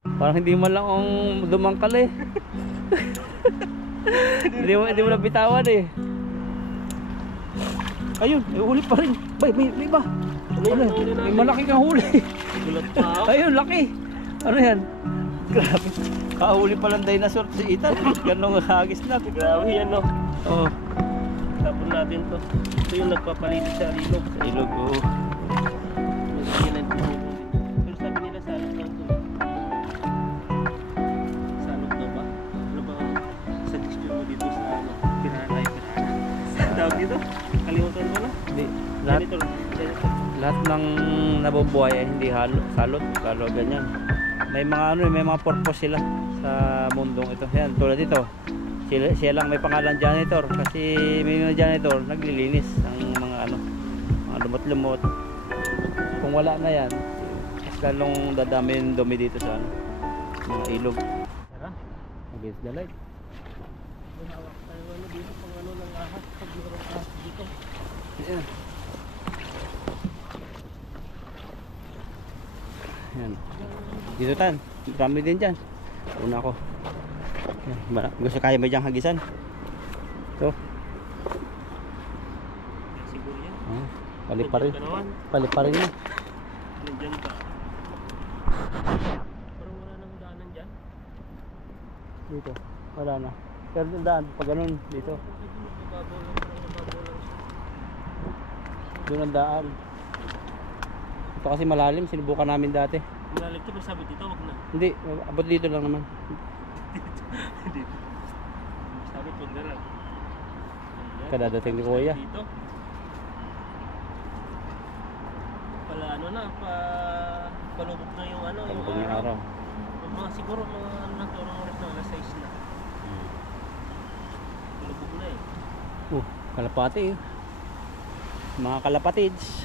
Parang hindi mo lang ang dumangkal eh. Hindi mo nabitawan eh. Ayun, may huli pa rin. Bay, may iba. Ano, may malaki kang huli. Gulat pa ako. Ayun, laki. Ano yan? Grabe. Kahuli pa lang dinosaur si Ethan. Ganong hagis na. Grabe yan, no? Oo. Tapon natin to. Ito yung nagpapalilit sa ilog. Sa ilog, oo. Yan ang tumutuloy. Pero sabi nila sa alok lang to. Sa alok daw ba? Ano ba ang suggestion mo dito sa ano? Piranha. Saan tawag dito? Kalimutan mo na? Hindi. Janitor. Lahat ng nabubuhay ay hindi salot, ganyan. May mga purpose sila sa mundong ito. Yan, tulad dito. Siya lang may pangalan janitor kasi may mga janitor naglilinis ng mga mga lumot-lumot. Kung wala na yan, mas lalong dadami yung dumi dito sa mga ilog. Tara. Against the light. Hawak tayo dito pang ng ahas. Pag mayroong ahas dito. Yan. Yan. Dito tan, marami din dyan. Una ako. Yan. Gusto kaya may dyang hagisan. Ito. Siguro yan. Paliparin. Paliparin na. Nandiyan ka. Parang wala nang daanan dyan. Dito. Wala na. Pero daan, pag ganun, dito. Mababaw lang siya. Doon ang daan. Ito kasi malalim, sinubukan namin dati. Malalim to, sabi dito, wag na. Hindi, abot dito lang naman. Dito. Sabi, wag na lang. Kadadating ni Kuya. Dito. Pala palubog na yung Palubog ng araw. Yung mga siguro mga naturang oras na alas 6 na. Palubog na eh. Kalapati eh. Mga kalapatids.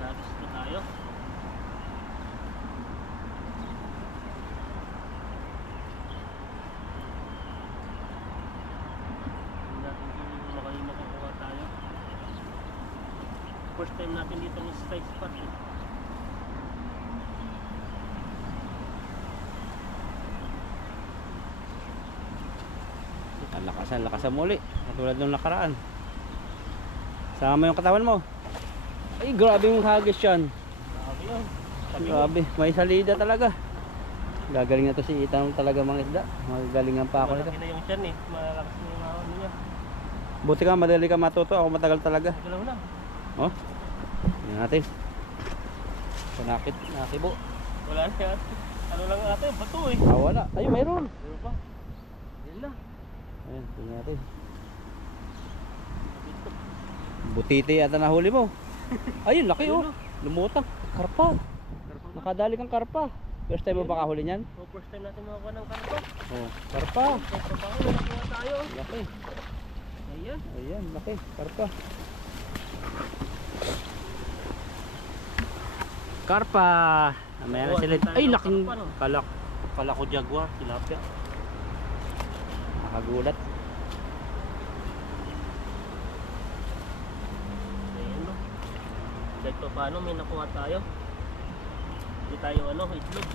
Dagis na tayo. Tingnan natin kung makakuha tayo. First time natin dito ng sky spot eh. Ang lakas muli. Katulad nung nakaraan. Sama yung katawan mo. Ay, grabe yung hagis yan. Grabe yun. Grabe, may salida talaga. Gagaling na to si Ethan talaga mga isda. Magalingan pa ako nito. Malaki na yung tiyan eh. Malakas na yung ahon niya. Buti ka, madali ka matuto. Ako matagal talaga. Galaw na. Oh, yan natin. Panakit, nakibo. Wala na yan. Ano lang ata yung bato eh. Wala. Ay, mayroon. Meron pa. Yan na. Ayan, tingnan natin. Butiti yata nahuli mo. Ayun, laki oh. Lumutang. Karpa. Nakadali kang karpa. First time mo ba kahuli niyan? So first time natin makakuha ng karpa. Oh, karpa. Nakuha tayo. Laki. Ayan. Ayan, laki. Karpa. Karpa. Mamaya na sila. Ay, laking kala ko jaguar, tilapia. Nakagulat. Ayan no. Kahit pa paano may nakuha tayo. Hindi tayo itlog.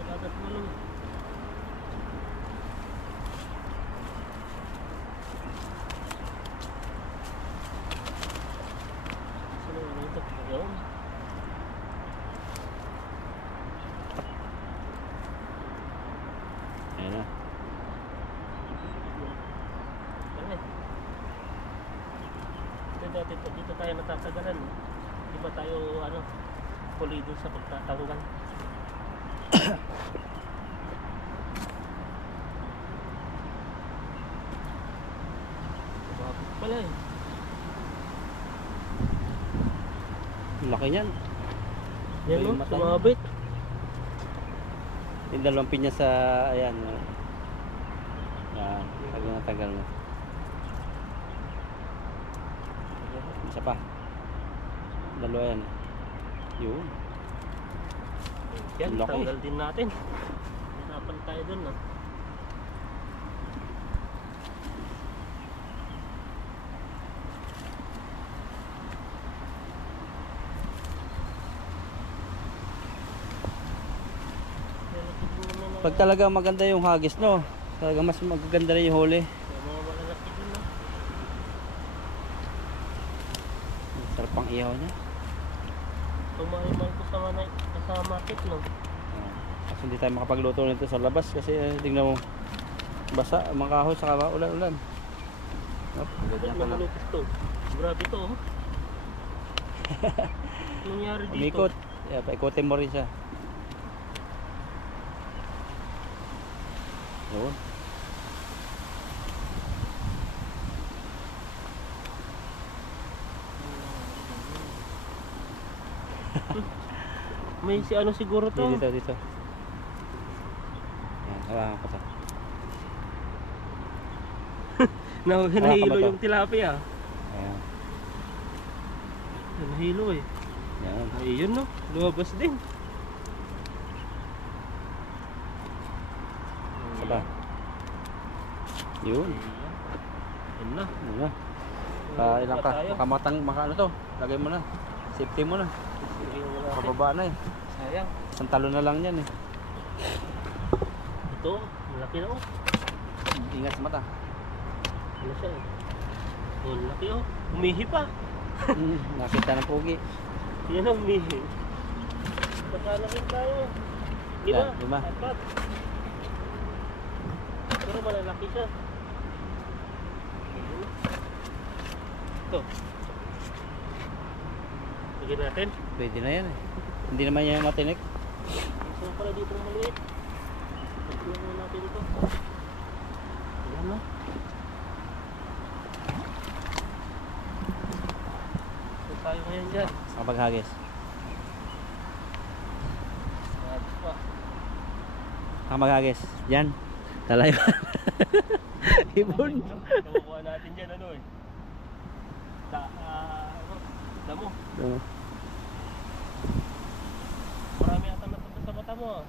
Kalagat mo lang. Sino ito? Pagawin. Ayan na. Dito tayo natatagalan. Di ba tayo pulido sa pagtatanggal? Bakit pala eh? Laki niyan. Yan Yung no, mata sumabit. Yung dalawang pinya sa, ayan. Yan, tagal na. Isa pa. Dalawa yan. Yun. Yan, Laki. tanggal din natin. Hirapan tayo dun Pag talaga maganda yung hagis, no? Talaga mas magaganda rin yung huli. Yung mga malalaki din, no? Sarap ang ihaw niya. Tumahimal ko sa market, no? Kasi hindi tayo makapagluto nito sa labas kasi tingnan mo basa ang mga kahoy saka ulan-ulan. Ganyan pa lang. Malupis to. Grabe to, oh. Anong nangyari dito? Umikot. Yeah, paikutin mo rin siya. Yun. May si ano siguro to. Dito. Yan, hawakan ko to. Nahilo ba to? yung tilapia. Ayan. Nahilo eh. Yan. Ayun, no? Lumabas din. Isa pa. Yun. Yan na. Yun na. Ilang ka? Maka ano to? Lagay mo na. Safety mo na. Pababa na eh. Sayang. Isang talo na lang yan eh. Ito, malaki na, oh. Ingat sa mata. Ano siya eh? Oh, laki, oh. Umihi pa. Nakita ng pugi. Yan ang umihi. Pagkalakit tayo. Lima. Yan, 5. Apat. Pero malalaki siya. Ito. Lagyan natin. Pwede na yan eh. Hindi naman yan matinik. Gusto na pala dito ng maliit. Lagyan na natin ito. Ayan na. So tayo ngayon dyan. Ang paghagis. Nagis pa. Ang maghagis. Yan. Talayo. Ibon. Nakukuha natin dyan ano eh. Damo. Marami ata natapos sa mata mo ah.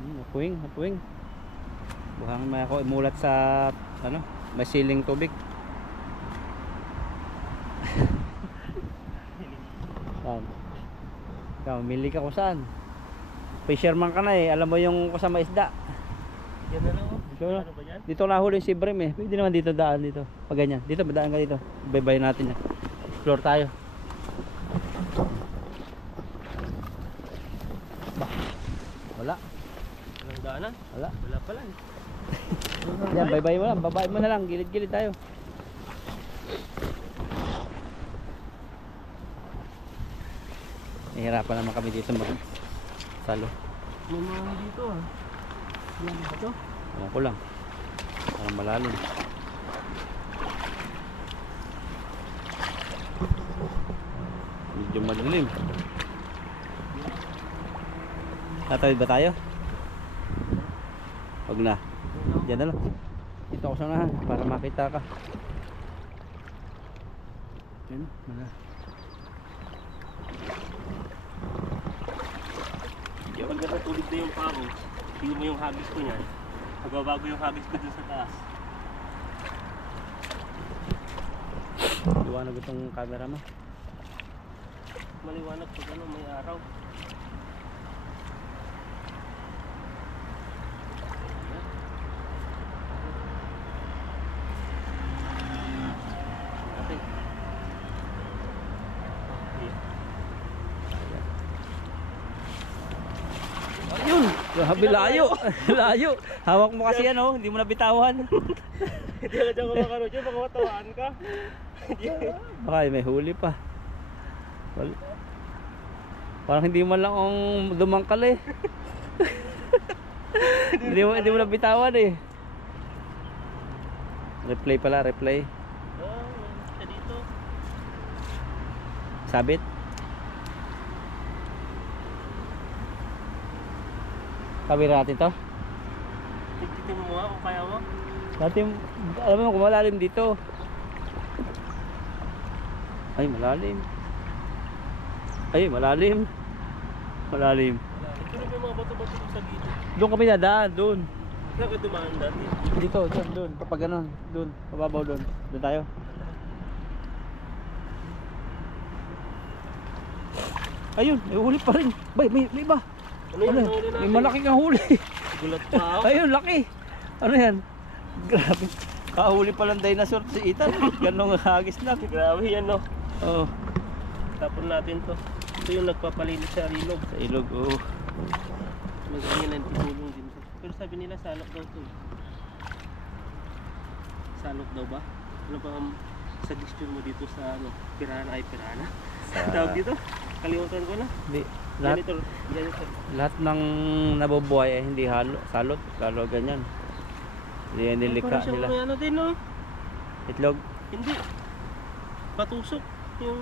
Napuwing. Buhang may ako imulat sa ano, may siling tubig. Saan? Ikaw, mili ka kung saan. Fisherman ka na eh, alam mo yung kasama isda. Yan na lang oh. Ikaw na. Ano ba yan? Dito nahuli si Brim eh. Pwede naman dito daan dito. Pag ganyan. Dito, madaan ka dito. Baybayin natin yan. Explore tayo. Wala. Walang daanan? Wala. Wala pala eh. Yan, bye-bye mo lang. Babae mo na lang. Gilid-gilid tayo. Nahihirapan naman kami dito salo. May mga dito ah. Yan ba ito? Alam ko lang. Parang malalim. Medyo madilim. Tatawid ba tayo? Huwag na. Diyan na lang. Dito ako sa unahan para makita ka. Yan. Pag natulog na yung pako, tingnan mo yung hagis ko niyan. Magbabago yung hagis ko dun sa taas. Liwanag itong camera mo. Maliwanag pag ano, may araw. Ayun! Grabe, layo! Layo! Hawak mo kasi yan oh, hindi mo nabitawan. Hindi ka dyan kumakano dyan, baka matawaan ka. Baka may huli pa. Wala. Parang hindi man lang ang dumangkal eh. Hindi mo nabitawan eh. Replay pala, replay. Siya dito. Sabit. Kabira natin to. Tigtitin mo nga kung kaya mo. Natin, alam mo kung malalim dito. Ay, malalim. Ay, malalim. Malalim. Pero may mga bato-bato sa gilid. Doon kami nadaan, doon. Saan ka dumaan dati? Dito, doon. Kapag ganun, doon. Mababaw doon. Doon tayo. Ayun, may huli pa rin. Bay, may iba. Ano yun? Ano? Nahuli natin? May malaki kang huli. Gulat pa ako. Ayun, laki. Ano yan? Grabe. Kahuli palang dinosaur si Ethan. Ganong hagis na. Grabe yan, no? Oo. Tapon natin to. Ito yung nagpapalinis sa ilog. Sa ilog, oo. Ganyan ang tinulong din to. Pero sabi nila salok daw to. Salok daw ba? Ano ba ang suggestion mo dito sa ano? Pirana ay pirana? Tawag dito? Kalimutan ko na. Hindi. Lahat, Janitor. lahat ng nabubuhay ay hindi salot. Lalo ganyan. Hindi yan nilika Parang siyang nila. may ano din, no? Itlog. Hindi. Patusok. Yung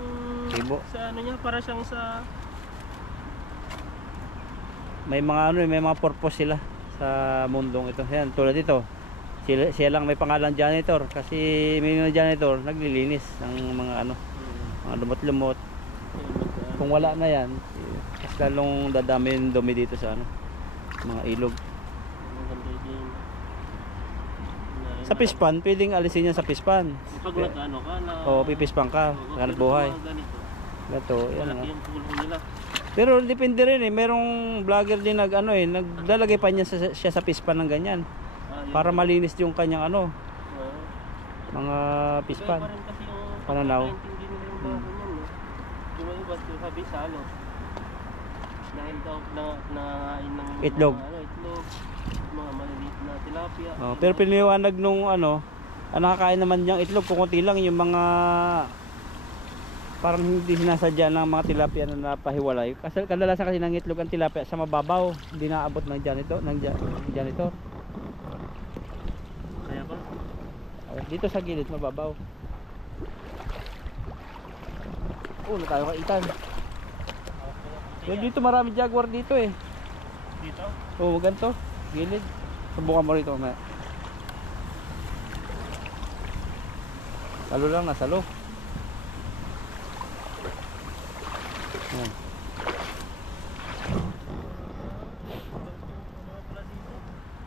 Ibo. sa ano niya, para siyang sa... May mga ano, may mga purpose sila sa mundong ito. Yan, tulad dito. Siya lang may pangalan janitor kasi may mga janitor naglilinis ng mga ano, mga lumot-lumot. Kung wala na yan, mas lalong dadami yung dumi dito sa ano, mga ilog. Sa pispan, pwedeng alisin yan sa pispan. Pag nag-ano ka na... O pipispan ka, hanap buhay. Ganito, yan Malaki nga. yung tulong nila. Pero depende rin eh, merong vlogger din nag-ano eh, naglalagay pa niya siya sa pispan ng ganyan. Yun. Para malinis yung kanyang ano, Oo. mga pispan. Iba pa rin kasi yung Pananaw. pagkakaintindi nila yung mga ganyan, no? Yung iba, sabi salo. Dahil daw nangain ng mga, Itlog. Itlog, mga maliliit na tilapia. Oh, pero piniwanag nung ano, ang nakakain naman niyang itlog, kukunti lang yung mga parang hindi sinasadya ng mga tilapia na napahiwalay. Kasi kadalasan kasi ng itlog ang tilapia sa mababaw, hindi naabot ng janitor. Kaya ba? Dito sa gilid mababaw. Na tayo kaitan. Pero dito marami jaguar dito eh. Dito? Oo, ganito. Gilid. Subukan mo rito mamaya. Salo lang, nasalo. Yan.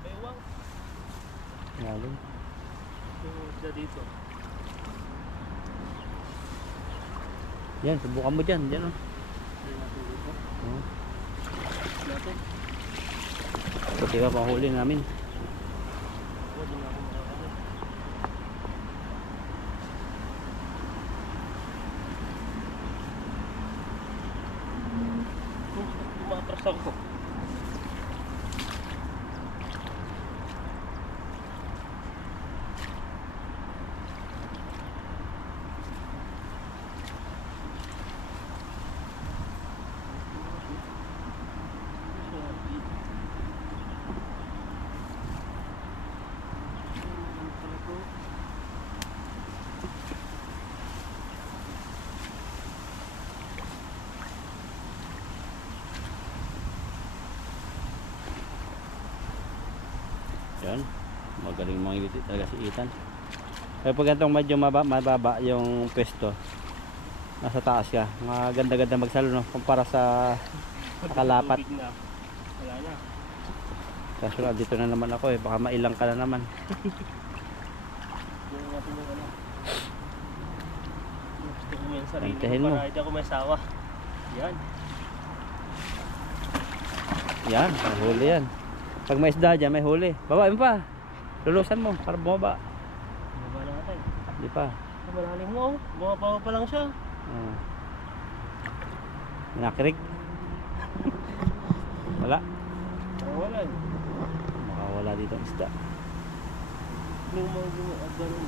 Bewang. Ngayon. Yung isda dito. Yan, subukan mo dyan. Dyan oh. Tignan natin dito. Oh. Natin. Puti ba pahuli namin? Huwag din natin makakali. Tumatras ako. Yan. Magaling mangiti talaga si Ethan. Pero pag ganitong medyo mababa yung pwesto, nasa taas ka, maganda-ganda magsalo no, kumpara sa nakalapat. Tubig na. Wala na. Kaso nga dito na naman ako eh, baka mailang ka na naman. Yung natin yung ano. Gusto ko mo yung sarili Tantahin ko mo. para hindi ako may sawa. Yan. Yan, may huli yan. Pag may isda dyan, may huli. Babain pa. Lulusan mo para bumaba. Baba natin. Hindi pa. Malalim mo. Bumabawa pa lang siya. Nakirig. Wala. Wala. Makawala dito ang isda. Yung mga ganun.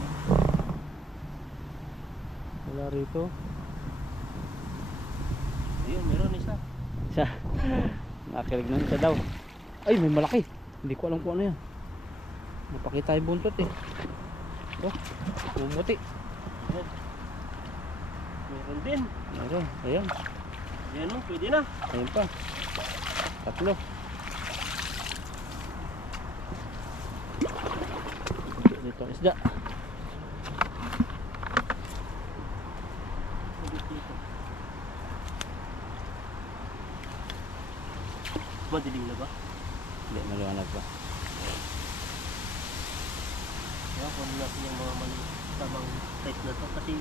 Wala rito. Ayun, meron isa. Isa. Nakirig na isa daw. Ay, may malaki. Hindi ko alam kung ano yan. Napakita yung buntot eh. Oh, bumuti. Ayan. Meron din. Meron. Ayan. Ayan o, pwede na. Ayun pa. Tatlo. Dito ang isda. Madilim na ba? Hindi, maliwanag pa. Kaya kung natin yung mga mali tamang size na to kasi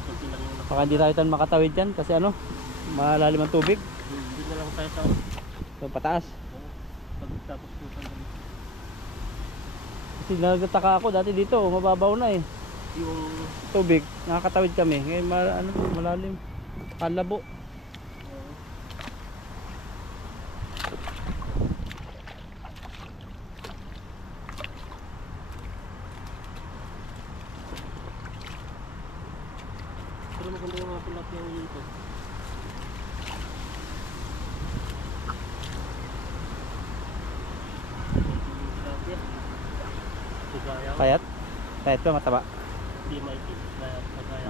kunti lang yung Baka hindi tayo tan makatawid dyan kasi ano, malalim ang tubig. Hindi na lang tayo sa So, pataas. pagtapos po sa Kasi nagtataka ako dati dito, mababaw na eh. Yung Tubig, nakakatawid kami. Ngayon malalim. Kalabo. pero maganda yung mga tilapia yung dito. Tilapia. Kagaya. Payat? Payat ba mataba? Hindi maitim. Kagaya.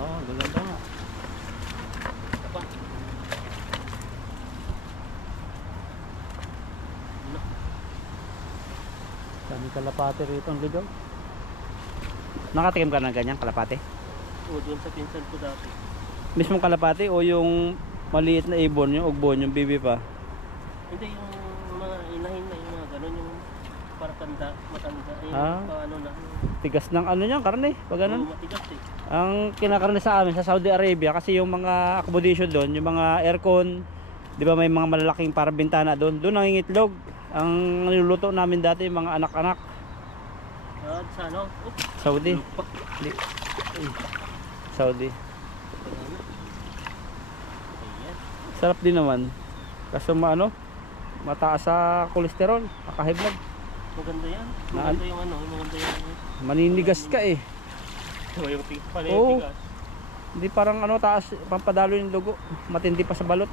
Oo, gaganda nga. Apa? Dami kalapate rito ang ligaw. Nakatikim ka ng ganyan kalapate? O doon sa pinsan ko dati. Mismong kalapate o yung maliit na ibon, yung ugbon, yung bibi pa? Hindi yung mga inahin na yung mga ganun yung para matanda. Paano na. Tigas ng ano niyan, karne, pag ganun. Oo, matigas eh. Ang kinakarne sa amin sa Saudi Arabia kasi yung mga accommodation doon, yung mga aircon, 'di ba may mga malalaking parang bintana doon, doon nangingitlog. Ang niluluto namin dati yung mga anak-anak. Sa ano? Oops. Saudi. Hindi. Saudi. Ayan. Sarap din naman. Kaso mataas sa kolesterol, high blood. Maganda yan. Maganda yung ano, maganda yung Maninigas ka eh. yung pala Oo. yung tigas. Hindi parang taas, pampadalo yung dugo. Matindi pa sa balot.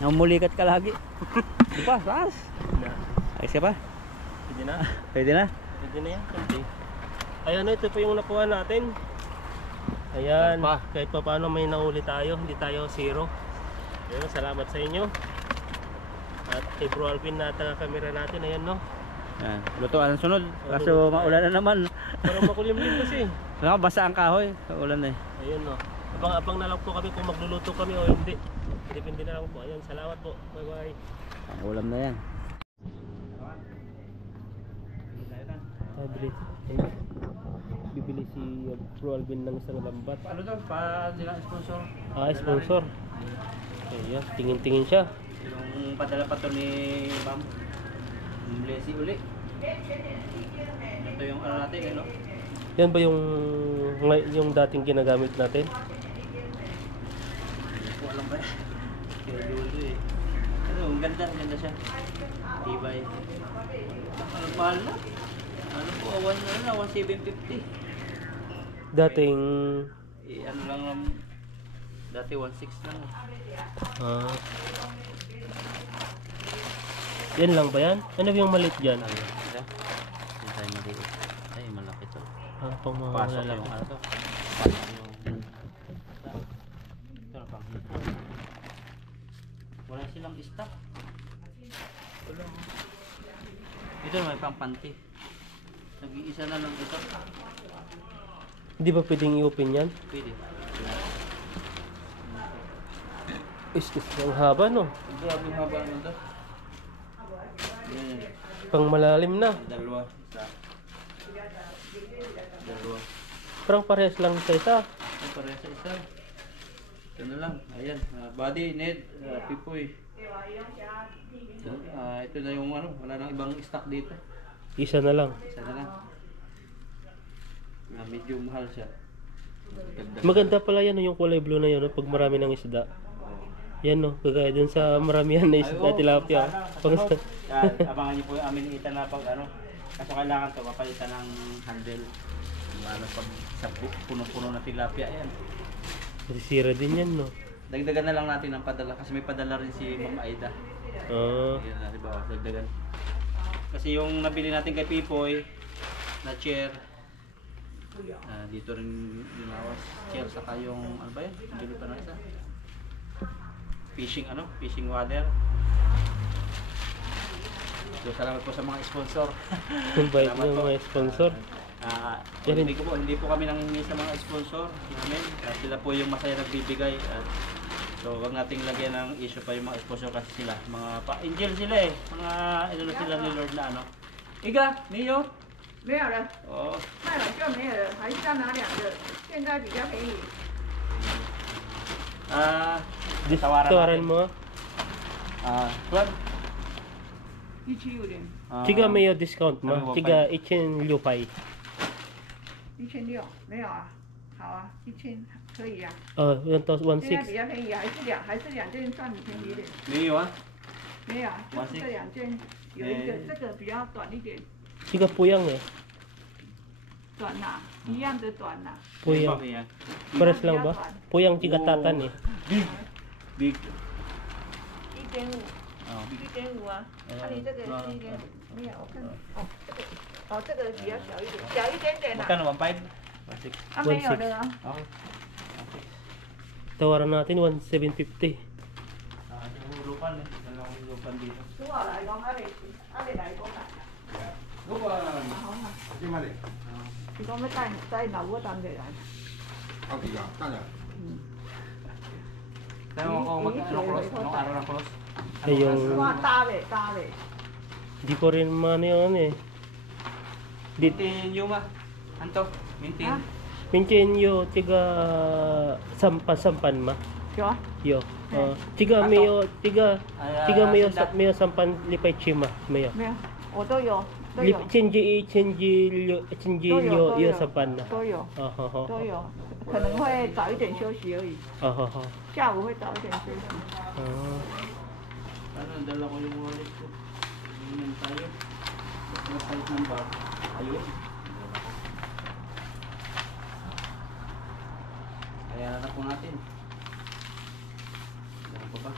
Namulikat ka lagi. Di pa, taas. Na. Ayos ka pa? Pwede na. Pwede na. Pwede na yan. Pwede. Ayan, ito po yung nakuha natin. Ayan. Kahit pa paano may nauli tayo. Hindi tayo zero. Ayan, salamat sa inyo. At kay Bro Alvin na taga-camera natin. Ayan, no? Yan. Lutuan ang sunod. Kaso maulan na naman. Parang makulimlim kasi. Basa ang kahoy. Ulan na eh. Ayun, no? Abang-abang na lang po kami kung magluluto kami o hindi. Depende na lang po. Ayan, salamat po. Bye-bye. Ang ulam na yan. Bibili si Bro Alvin ng isang lambat. Ano to? Pa nila sponsor? Sponsor. Ayan, tingin-tingin siya. Yung padala pa to ni Ma'am. Blessy uli. Ito yung natin, ano? Yan ba yung dating ginagamit natin? Hindi ko alam ba yan. Kaya dulo eh. Ano, ang ganda siya. Tibay. Ano mahal na? Ano po, 1,750. Dating Ano lang dati 1,600 lang. Yan lang ba yan? Ano yung maliit dyan? Ito. Hindi tayo maliit. Ay, malaki to. Pang mga Pasok lalaki. yung ano to. Pasok yung... Ito na pang wala silang stock. Ito na may pang panty. Nag-iisa na lang ito. Hindi ba pwedeng i-open yan? Pwede. Ang haba, no? Grabe yung haba naman to. Yan. Pang malalim na. Dalawa. Isa. Dalawa. Parang parehas lang sa isa. Ay, pareha sa isa. Ito na lang. Ayan. Body, Ned, Pipoy. Ito na yung wala nang ibang stock dito. Isa na lang. Isa na lang. Medyo mahal siya. Maganda pala yan, yung kulay blue na yun, no? Pag marami ng isda. Yan, no? Kagaya dun sa maramihan na isda, tilapia. Abangan niyo po yung amin ita na pag kaso kailangan to papalitan ng handle. Pag sa puno-puno na tilapia yan. Masisira din yan, no? Dagdagan na lang natin ng padala kasi may padala rin si Ma'am Aida. Ayun natin ba, dagdagan. Kasi yung nabili natin kay Pipoy na chair, dito rin ginawas chair saka yung ano ba yan? Bili pa na isa. Fishing water. So, salamat po sa mga sponsor. Ang bait ng mga sponsor. Hindi po kami nangingi sa mga sponsor namin. Sila po yung masaya nagbibigay. So, wag nating lagyan ng issue pa yung mga sponsor kasi sila. Mga pa-angel sila eh. Mga idol sila ni Lord na ano. Iga, Mio? 没有人， Oo. 卖了就没有人，还是要拿2个，现在比较便宜。 Tawaran Tawaran natin. mo. Juan, 1700啊 Chiga may discount ano ma. ba, Chiga 1600. 1600没有啊？好啊，1000可以啊。 1,000 现在比 1,600. 较便宜啊，还是两件算你便宜一点。没有啊没有啊，就是这两件，有一个这个比较短一点， Chiga puyang eh. 短呐、一样的短呐、 Puyang. 呀 Pares lang ba? Puyang chiga tatan eh. big big 1.5，哦1.5啊，那、你这个是1.5，没有，我看这个比较小一点，小一点点呐、 magkano 1.5 啊，没有的啊， okay Tawaran natin 1,750. yung lupan eh dalawang lupan dito 对我来讲，来讲大， lupa 好啊， di mali 你讲要带老我当的来， okay ka tala 嗯， tayo mo kung magkano cross anong araw ng cross Eh, yung 哇，搭嘞， di ko rin man yun eh. Di, mintin yung ma anto mintin Ah. minchen yo tiga sampan ma. 有啊， Yo. Tiga Ato. mayo tiga Ah, tiga mayo sindat. mayo sampan lipay chima mayo. 没有，我都有，都 Lip 有， chenji 都有， yo 都 yo 有， sampan na. 都有， Oh. 都有，可能会早一点休息而已， Oh. 下午会早一点休息。 ano dala ko yung wallet ko yun tayo palit ng bag ayun kaya na po natin dala ko ba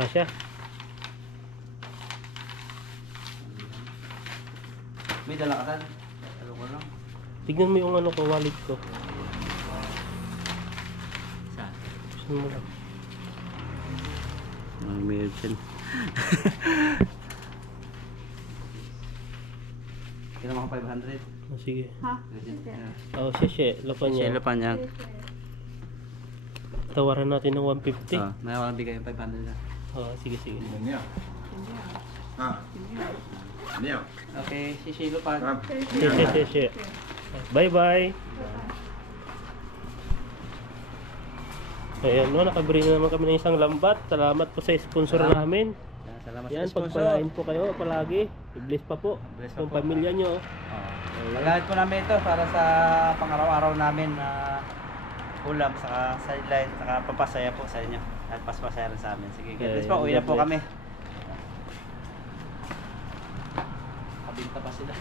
Kasya. may dala ka tan dala ko lang Tignan mo yung ano ko wallet ko. saan Gusto mo lang. may dyan kaya mga 500 Oh, sige. 好，谢谢。 Oh, sisye. Lapan niya. pa niya Tawaran natin ng 150. may walang bigay yung 500 na Oh, sige. niya ah niya okay sisilo pa ah Sisye. Bye-bye. Ayan, no, nakabili na naman kami ng isang lambat. Salamat po sa sponsor namin. salamat Yan, sa sponsor. pagpalain po kayo palagi. I-bless pa po Bless pa yung po. pamilya nyo. Magamit po namin ito para sa pang-araw-araw namin na ulam, saka sideline, saka papasaya po sa inyo. At paspasaya rin sa amin. Sige, God bless po. Uwi na po God kami. Kabinta pa sila.